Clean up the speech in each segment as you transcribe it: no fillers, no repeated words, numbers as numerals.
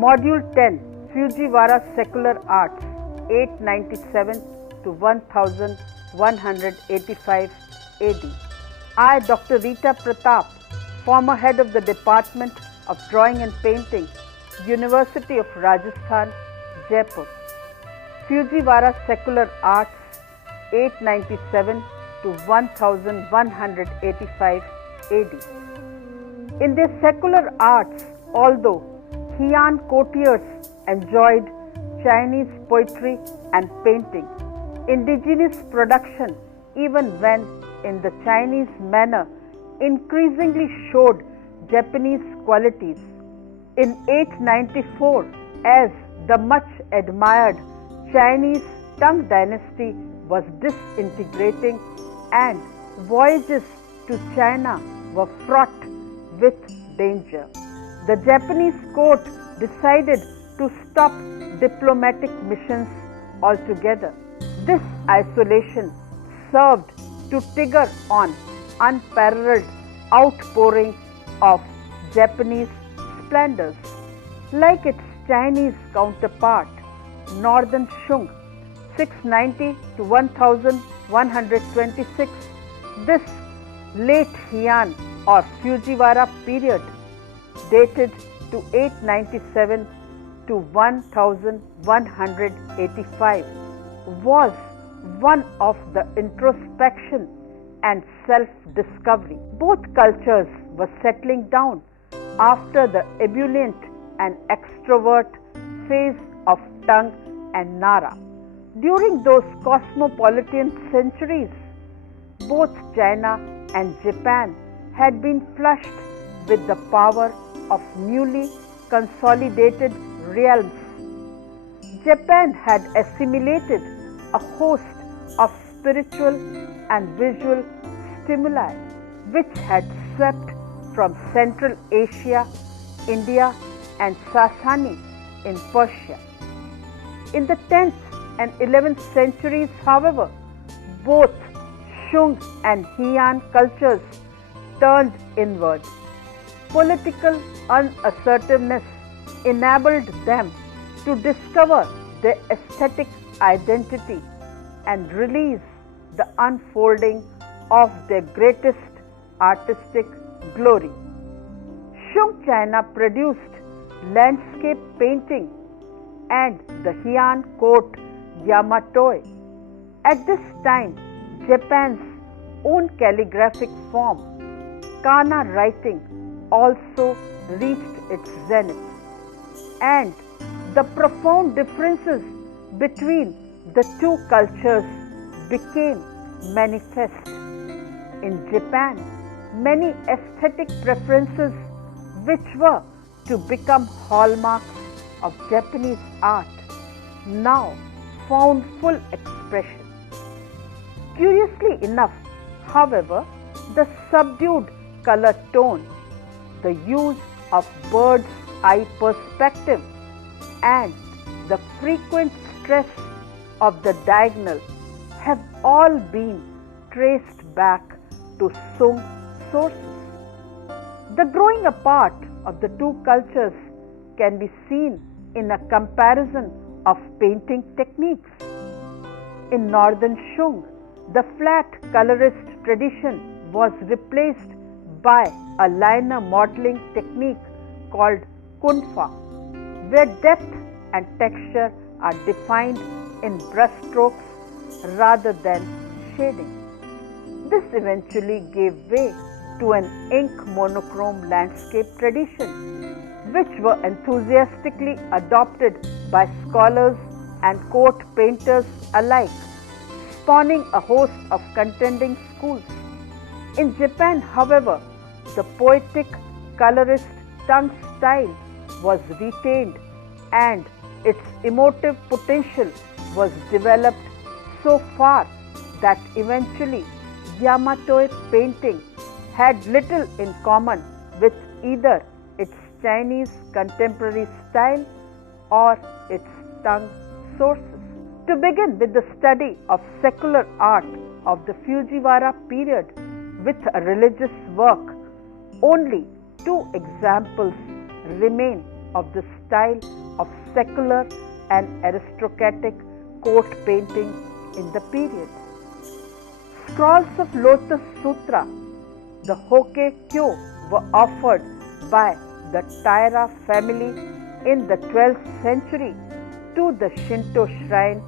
Module 10, Fujiwara Secular Arts, 897 to 1185 AD. I, Dr. Rita Pratap, former head of the Department of Drawing and Painting, University of Rajasthan, Jaipur. Fujiwara Secular Arts, 897 to 1185 AD. In their secular arts, although Heian courtiers enjoyed Chinese poetry and painting, indigenous production, even when in the Chinese manner, increasingly showed Japanese qualities. In 894, as the much admired Chinese Tang dynasty was disintegrating and voyages to China were fraught with danger, the Japanese court decided to stop diplomatic missions altogether. This isolation served to trigger on unparalleled outpouring of Japanese splendors. Like its Chinese counterpart, Northern Shung, 690 to 1126, this late Heian or Fujiwara period, dated to 897 to 1185, was one of the introspection and self-discovery. Both cultures were settling down after the ebullient and extrovert phase of Tang and Nara. During those cosmopolitan centuries, both China and Japan had been flushed with the power of newly consolidated realms. Japan had assimilated a host of spiritual and visual stimuli which had swept from Central Asia, India, and Sasani in Persia. In the 10th and 11th centuries, however, both Shung and Heian cultures turned inward. Political unassertiveness enabled them to discover their aesthetic identity and release the unfolding of their greatest artistic glory. Shung China produced landscape painting and the Heian court Yamato. At this time, Japan's own calligraphic form, kana writing, also reached its zenith, and the profound differences between the two cultures became manifest. In Japan, many aesthetic preferences which were to become hallmarks of Japanese art now found full expression. Curiously enough, however, the subdued color tone, the use of bird's eye perspective, and the frequent stress of the diagonal have all been traced back to Sung sources. The growing apart of the two cultures can be seen in a comparison of painting techniques. In Northern Shung, the flat colorist tradition was replaced by a liner modeling technique called kunfa, where depth and texture are defined in brushstrokes rather than shading. This eventually gave way to an ink monochrome landscape tradition, which were enthusiastically adopted by scholars and court painters alike, spawning a host of contending schools. In Japan, however, the poetic colorist Tang style was retained and its emotive potential was developed so far that eventually Yamato painting had little in common with either its Chinese contemporary style or its Tang sources. To begin with the study of secular art of the Fujiwara period with a religious work, only two examples remain of the style of secular and aristocratic court painting in the period. Scrolls of Lotus Sutra, the Hokkekyo, were offered by the Taira family in the 12th century to the Shinto shrine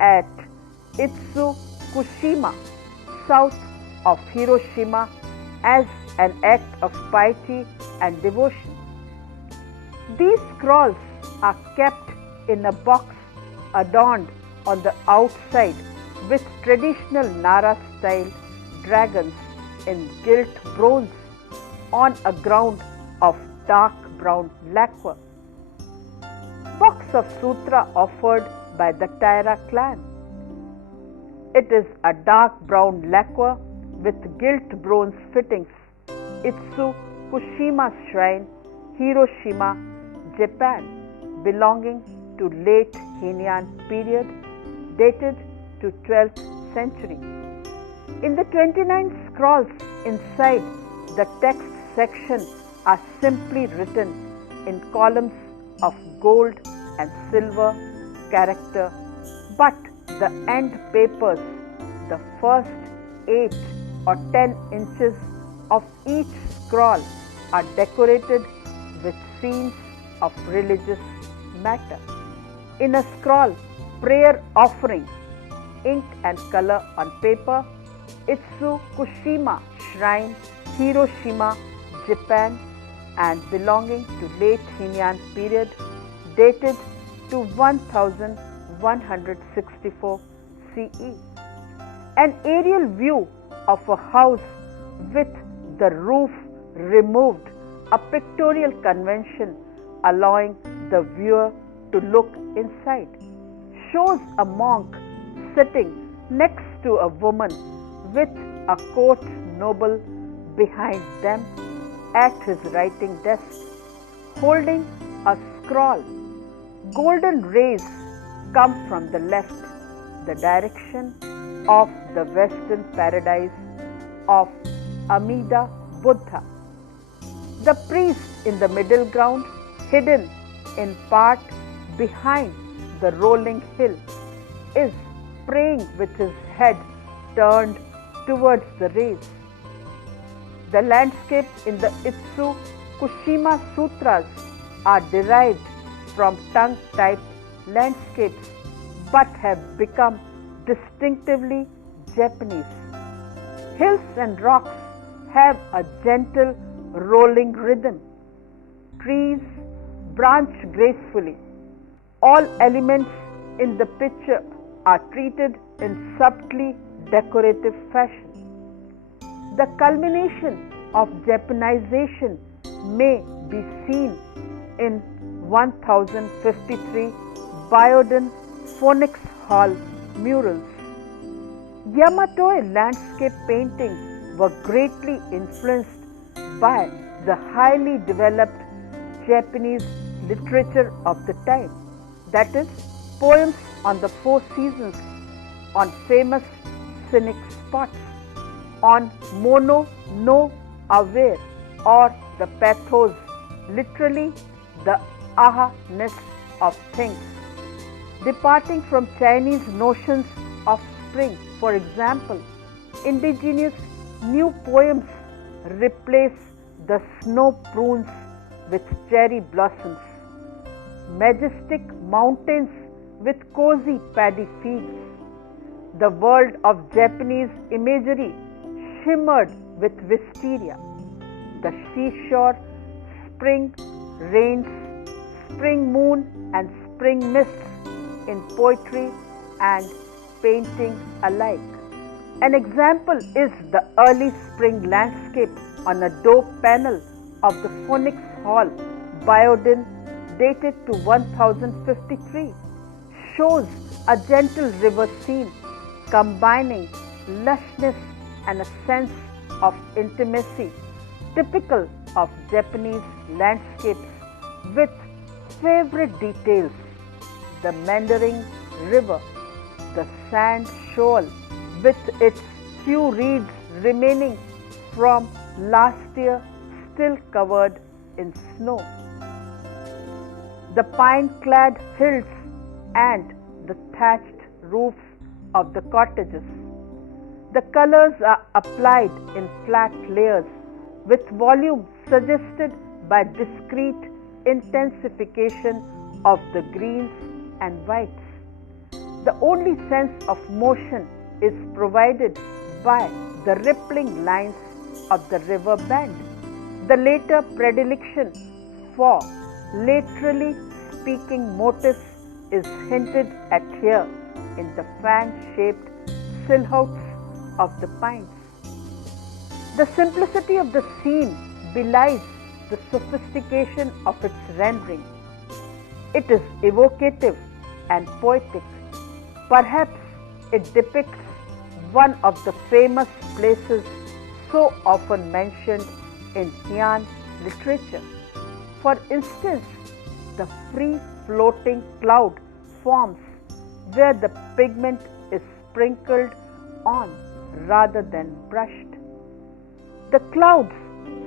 at Itsukushima, south of Hiroshima, as an act of piety and devotion. These scrolls are kept in a box adorned on the outside with traditional Nara-style dragons in gilt bronze on a ground of dark brown lacquer. Box of Sutra offered by the Taira clan. It is a dark brown lacquer with gilt bronze fittings. Itsukushima Shrine, Hiroshima, Japan, belonging to late Heian period, dated to 12th century. In the 29 scrolls inside, the text section are simply written in columns of gold and silver character, but the end papers, the first 8 or 10 inches of each scroll, are decorated with scenes of religious matter. In a scroll, prayer offering, ink and color on paper, Itsukushima Shrine, Hiroshima, Japan, and belonging to late Heian period, dated to 1164 CE. An aerial view of a house with the roof removed, a pictorial convention allowing the viewer to look inside, shows a monk sitting next to a woman with a court noble behind them at his writing desk, holding a scroll. Golden rays come from the left, the direction of the Western paradise of Amida Buddha. The priest in the middle ground, hidden in part behind the rolling hill, is praying with his head turned towards the rays. The landscape in the Itsukushima Sutras are derived from tongue-typed landscapes but have become distinctively Japanese. Hills and rocks have a gentle rolling rhythm. Trees branch gracefully. All elements in the picture are treated in subtly decorative fashion. The culmination of Japanization may be seen in 1053 Byoden Phoenix Hall murals. Yamato landscape paintings were greatly influenced by the highly developed Japanese literature of the time, that is, poems on the four seasons, on famous scenic spots, on mono no aware, or the pathos, literally the aha-ness of things. Departing from Chinese notions of spring, for example, indigenous new poems replace the snow prunes with cherry blossoms, majestic mountains with cozy paddy fields. The world of Japanese imagery shimmered with wisteria. The seashore, spring rains, spring moon, and spring mists in poetry and painting alike. An example is the early spring landscape on a door panel of the Phoenix Hall, Byoden, dated to 1053, shows a gentle river scene combining lushness and a sense of intimacy typical of Japanese landscapes, with favorite details: the meandering river, the sand shoal with its few reeds remaining from last year still covered in snow. the pine-clad hills and the thatched roofs of the cottages. The colors are applied in flat layers with volume suggested by discrete intensification of the greens and whites. The only sense of motion is provided by the rippling lines of the river bend. The later predilection for laterally speaking motifs is hinted at here in the fan-shaped silhouettes of the pines. The simplicity of the scene belies the sophistication of its rendering. It is evocative and poetic. Perhaps it depicts one of the famous places so often mentioned in Heian literature. For instance, the free-floating cloud forms where the pigment is sprinkled on rather than brushed. The clouds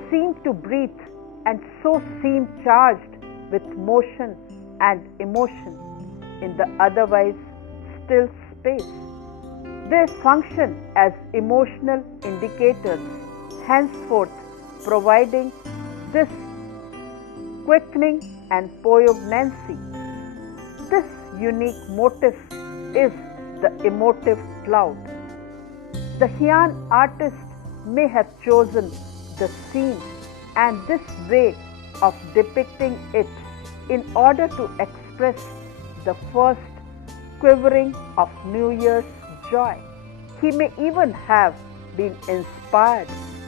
seem to breathe and so seem charged with motion and emotion in the otherwise still space. They function as emotional indicators, henceforth providing this quickening and poignancy. This unique motif is the emotive cloud. The Heian artist may have chosen the scene and this way of depicting it in order to express the first quivering of New Year's joy. He may even have been inspired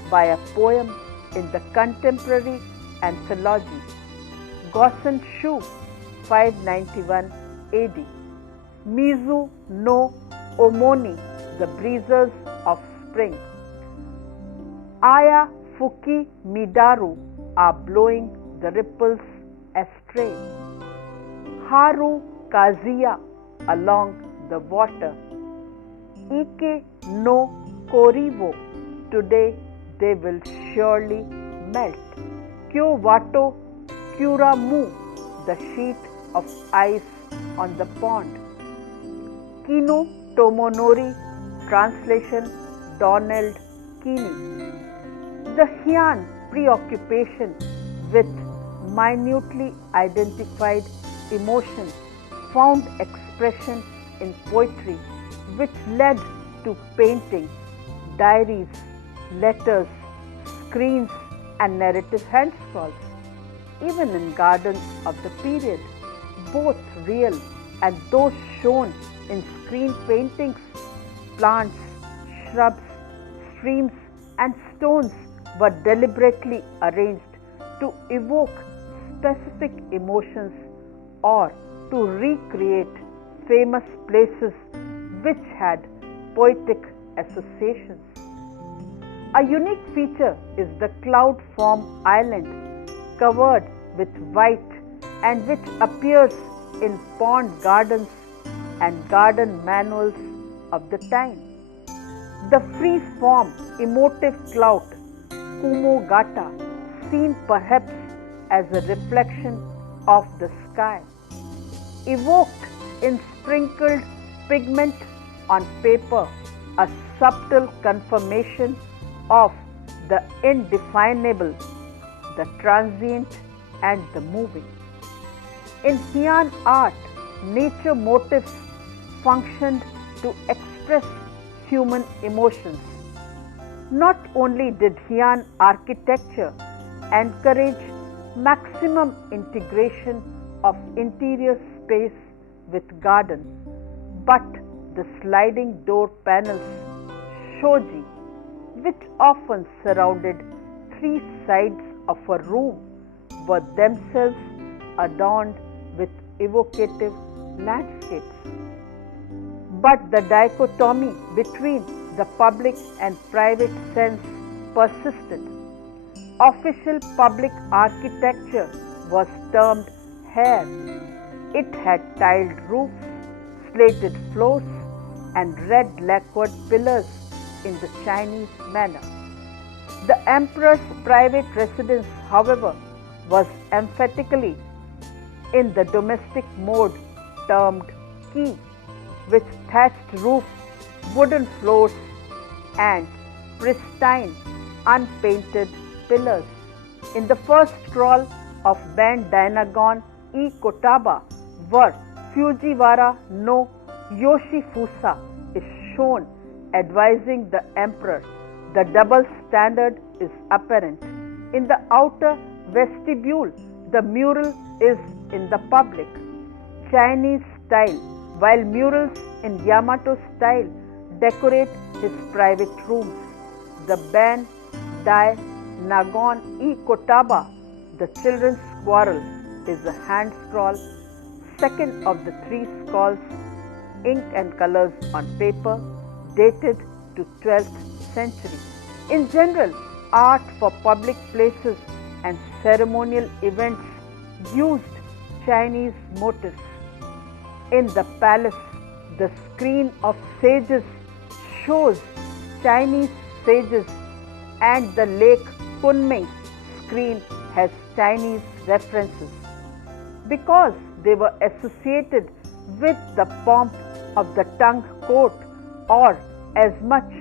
by a poem in the contemporary anthology Gosen Shu 591 AD. Mizu no Omoni, the breezes of spring. Aya Fuki Midaru are blowing the ripples astray. Haru Kazuya along the water. Ike no Korivo, today they will surely melt. Kyowato Kyuramu, the sheet of ice on the pond. Kino Tomonori, translation Donald Keeney. The Heian preoccupation with minutely identified emotion found expression in poetry, which led to painting, diaries, letters, screens, and narrative handscrolls. Even in gardens of the period, both real and those shown in screen paintings, plants, shrubs, streams, and stones were deliberately arranged to evoke specific emotions or to recreate famous places which had poetic associations. A unique feature is the cloud form island covered with white and which appears in pond gardens and garden manuals of the time. The free-form emotive cloud Kumogata, seen perhaps as a reflection of the sky, evoked in sprinkled pigment on paper a subtle confirmation of the indefinable, the transient and the moving. In Heian art, nature motifs functioned to express human emotions. Not only did Heian architecture encourage maximum integration of interior space with garden, but the sliding door panels, shoji, which often surrounded three sides of a room, were themselves adorned with evocative landscapes. But the dichotomy between the public and private sense persisted. Official public architecture was termed hair. It had tiled roofs, slated floors, and red lacquered pillars in the Chinese manner. The emperor's private residence, however, was emphatically in the domestic mode termed ki, with thatched roof, wooden floors, and pristine, unpainted pillars. In the first scroll of Ben Dainagon e Kotaba, where Fujiwara no Yoshifusa is shown advising the emperor, the double standard is apparent. In the outer vestibule, the mural is in the public Chinese style, while murals in Yamato style decorate his private rooms. The Ben Dai Nagon e Kotaba, the children's quarrel, is a hand scroll, second of the three scrolls, ink and colors on paper, dated to 12th century. In general, art for public places and ceremonial events used Chinese motifs. In the palace, the screen of sages shows Chinese sages, and the Lake Kunming screen has Chinese references. Because they were associated with the pomp of the Tang court or as much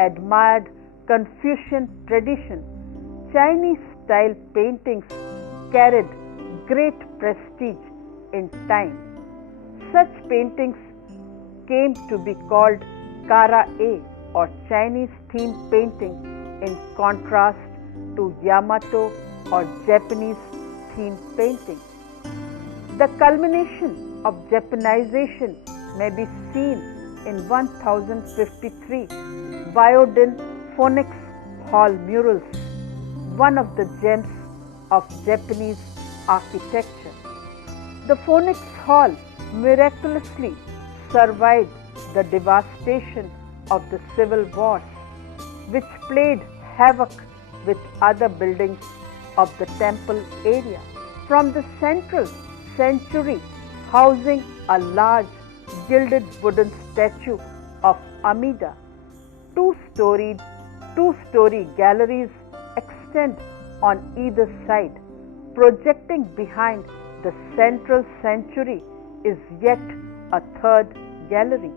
admired Confucian tradition, Chinese style paintings carried great prestige in time. Such paintings came to be called Kara-e or Chinese theme painting in contrast to Yamato or Japanese theme painting. The culmination of Japanization may be seen in 1053 Vyodin Phoenix Hall murals, one of the gems of Japanese architecture. The Phoenix Hall miraculously survived the devastation of the civil wars, which played havoc with other buildings of the temple area. From the central sanctuary housing a large gilded wooden statue of Amida, two-story galleries extend on either side. Projecting behind the central sanctuary is yet a third gallery.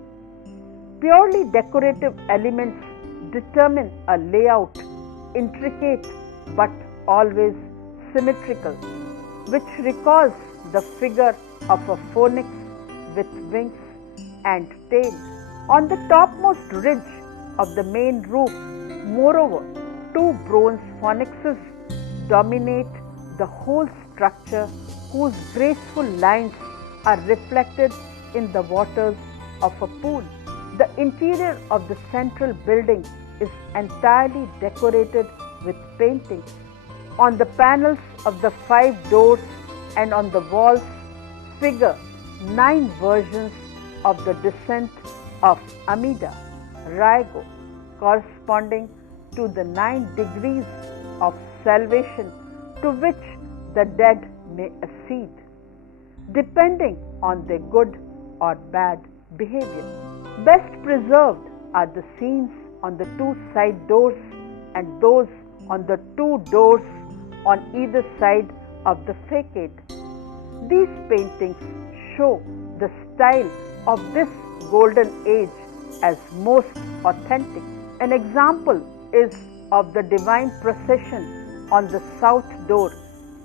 Purely decorative elements determine a layout intricate but always symmetrical, which recalls the figure of a phoenix with wings and tail. On the topmost ridge of the main roof, moreover, two bronze phoenixes dominate the whole structure, whose graceful lines are reflected in the waters of a pool. The interior of the central building is entirely decorated with paintings. On the panels of the 5 doors and on the walls figure 9 versions of the descent of Amida, Raigo, corresponding to the 9 degrees of salvation to which the dead may accede, depending on their good or bad behavior. Best preserved are the scenes on the 2 side doors and those on the 2 doors on either side of the facade. These paintings show the style of this golden age as most authentic. An example is of the divine procession on the south door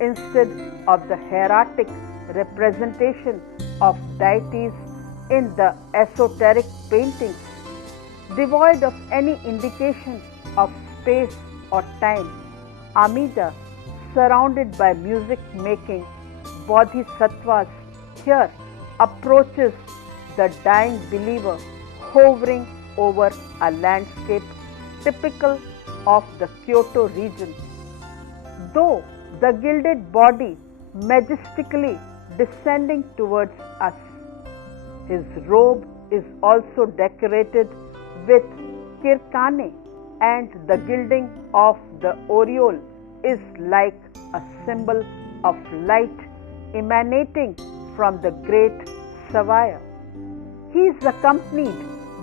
instead of the hieratic representation of deities in the esoteric paintings, devoid of any indication of space or time. Amida, surrounded by music-making bodhisattvas, here approaches the dying believer hovering over a landscape typical of the Kyoto region. Though the gilded body majestically descending towards us, his robe is also decorated with kirkane, and the gilding of the aureole is like a symbol of light emanating from the great Savaya. He is accompanied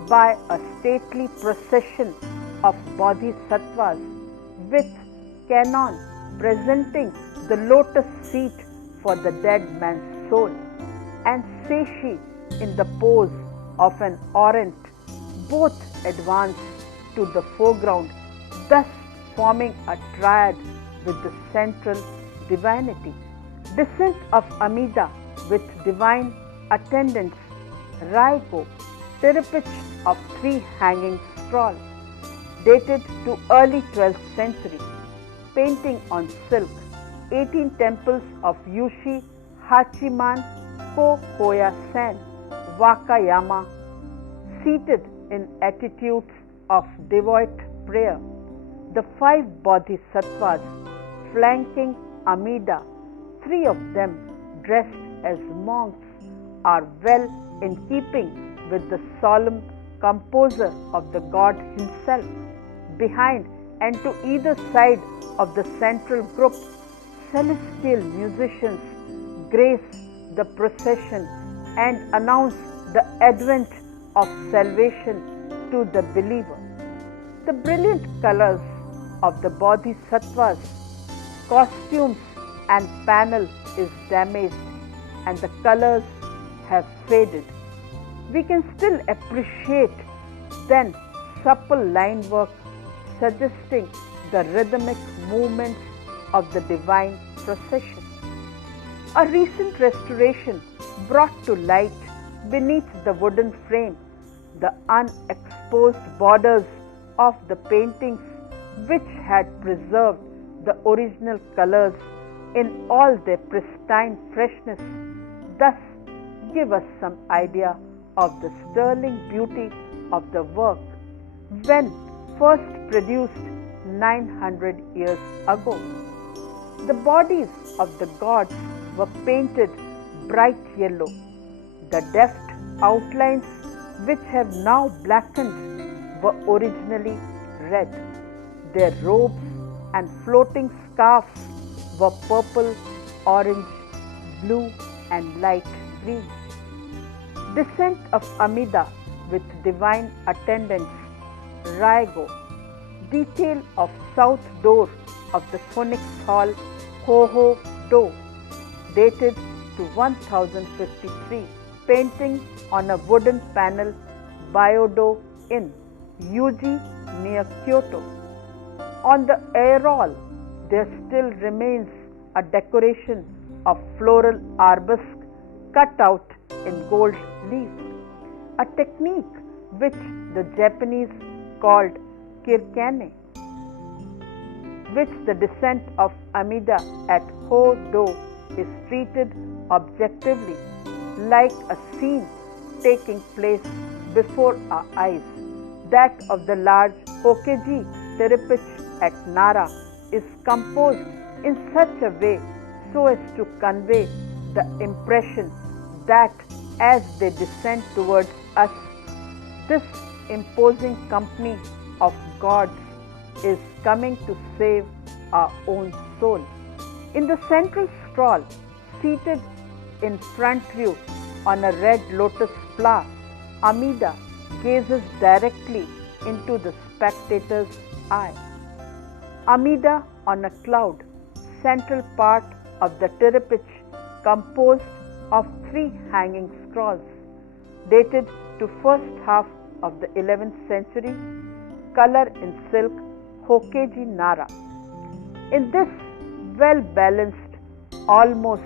by a stately procession of bodhisattvas with cannon presenting the lotus seat for the dead man's soul, and Seshi in the pose of an orant, both advance to the foreground, thus forming a triad with the central divinity. Descent of Amida with divine attendants, Raigo, Tirupich of three hanging scroll, dated to early 12th century, painting on silk, 18 temples of Yushi Hachiman Kohoya-sen, Wakayama, seated in attitudes of devout prayer. The five bodhisattvas flanking Amida, three of them dressed as monks, are well in keeping with the solemn composer of the god himself. Behind and to either side of the central group, celestial musicians grace the procession and announce the advent of salvation to the believer. The brilliant colors of the bodhisattvas, costumes and panel is damaged and the colors have faded. We can still appreciate then supple line work suggesting the rhythmic movements of the divine procession. A recent restoration brought to light beneath the wooden frame the unexposed borders of the paintings which had preserved the original colors in all their pristine freshness, thus give us some idea of the sterling beauty of the work when first produced 900 years ago. The bodies of the gods were painted bright yellow. The deft outlines which have now blackened were originally red. Their robes and floating scarves were purple, orange, blue and light green. Descent of Amida with divine attendants, Raigo. Detail of south door of the Phoenix Hall, Koho-do, dated to 1053. Painting on a wooden panel, Byodo Inn, Yuji near Kyoto. On the airol, there still remains a decoration of floral arabesque cut out in gold leaf, a technique which the Japanese called kirkane, which the descent of Amida at Ho-do is treated objectively like a scene taking place before our eyes. That of the large Hokeji Tirupich at Nara is composed in such a way so as to convey the impression that as they descend towards us, this imposing company of gods is coming to save our own soul. In the central scroll, seated in front view on a red lotus flower, Amida gazes directly into the spectator's eye. Amida on a cloud, central part of the Tirupich, composed of three hanging scrolls, dated to first half of the 11th century, color in silk, Hokeji Nara. In this well-balanced, almost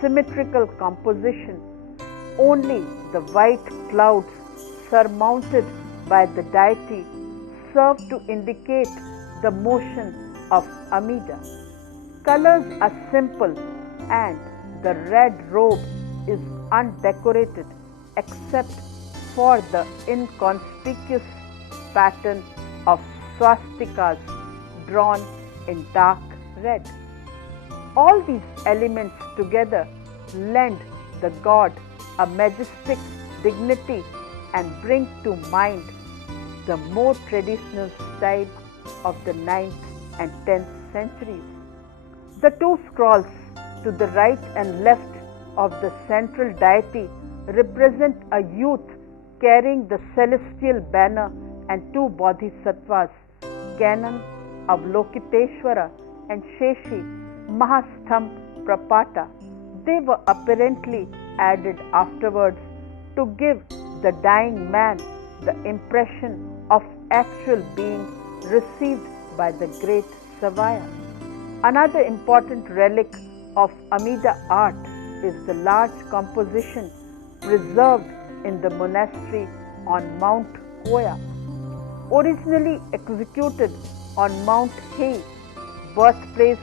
symmetrical composition, only the white clouds surmounted by the deity serve to indicate the motion of Amida. Colors are simple and the red robe is undecorated except for the inconspicuous pattern of swastikas drawn in dark red. All these elements together lend the god a majestic dignity and bring to mind the more traditional style of the 9th and 10th centuries. The two scrolls to the right and left of the central deity represent a youth carrying the celestial banner and two bodhisattvas, Ganam Avalokiteshvara and Sheshi Mahastham Prapata, They were apparently added afterwards to give the dying man the impression of actual being received by the great Savaya. Another important relic of Amida art is the large composition preserved in the monastery on Mount Koya. Originally executed on Mount Hei, birthplace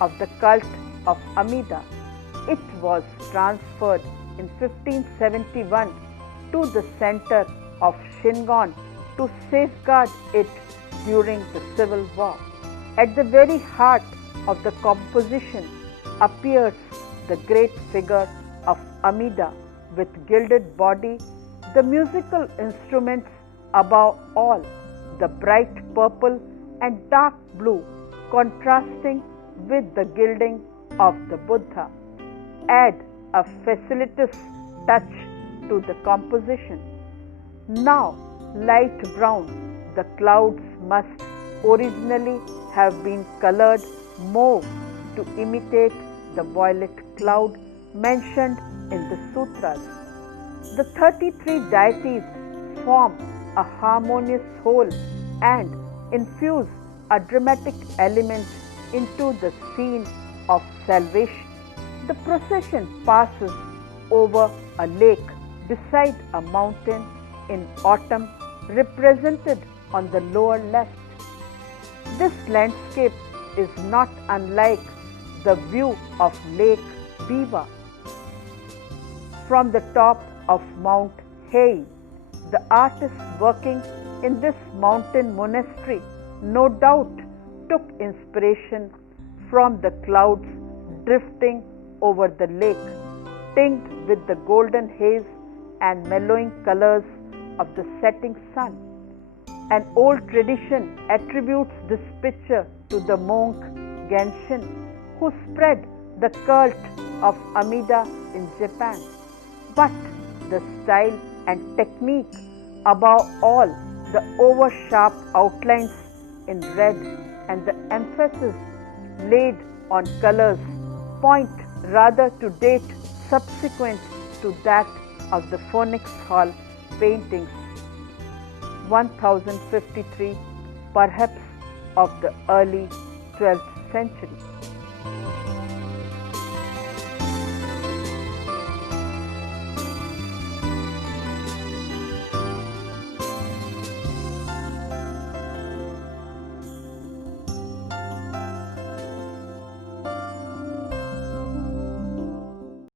of the cult of Amida, it was transferred in 1571 to the center of Shingon to safeguard it during the Civil War. At the very heart of the composition appears the great figure of Amida with gilded body, the musical instruments above all, the bright purple and dark blue contrasting with the gilding of the Buddha, add a felicitous touch to the composition. Now light brown, the clouds must originally have been colored mauve to imitate the violet cloud mentioned in the sutras. The 33 deities form a harmonious whole and infuse a dramatic element into the scene of salvation. The procession passes over a lake beside a mountain in autumn represented on the lower left. This landscape is not unlike the view of Lake Biwa from the top of Mount Hei. The artist working in this mountain monastery no doubt took inspiration from the clouds drifting over the lake, tinged with the golden haze and mellowing colors of the setting sun. An old tradition attributes this picture to the monk Genshin, who spread the cult of Amida in Japan. But the style and technique, above all the over-sharp outlines in red and the emphasis laid on colors, point rather to date subsequent to that of the Phoenix Hall paintings, 1053, perhaps of the early 12th century.